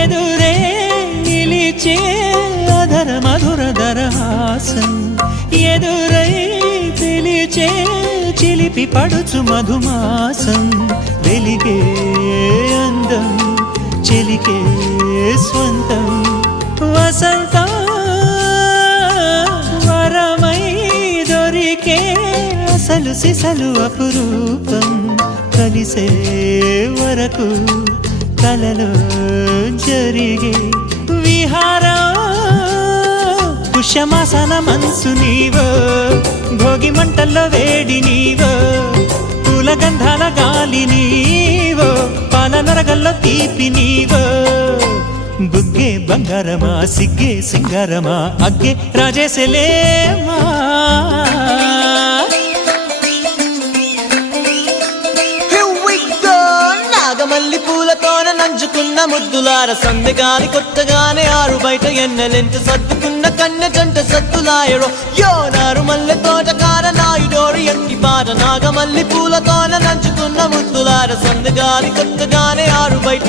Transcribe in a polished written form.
ఎదురే నిలిచే అధర మధుర దరహాసం ఎదురై పిలిచే చిలిపి పడుచు మధుమాసం వెలిగే అందం చెలికే స్వంతం వసంతం వరమై దొరికే అసలు సిసలు అపురూపం కలిసే వరకు కలలో జరిగే విహారం పుష్యమాసన మనసు నీవో భోగి మంటల్లో వేడి నీవో పూల గంధాల గాలి నీవో పాల నరగల్లో తీపి నీవో బుగ్గే బంగారమా సిగ్గే సింగారమా అగ్గే రాజేసలేమా మల్లి పూలతోన నంచుకున్న ముద్దులార సందెగాని కొత్తగానే ఆరు బయట ఎన్నెలెంట సర్దుకున్న కన్నె జంట సత్తులాయరో యోనారు మల్లె తోటకార నాయుడోరు ఎట్టి పాట నాగమల్లి పూలతోన నంచుకున్న ముద్దులార సందెగాని కొత్తగానే ఆరు బయట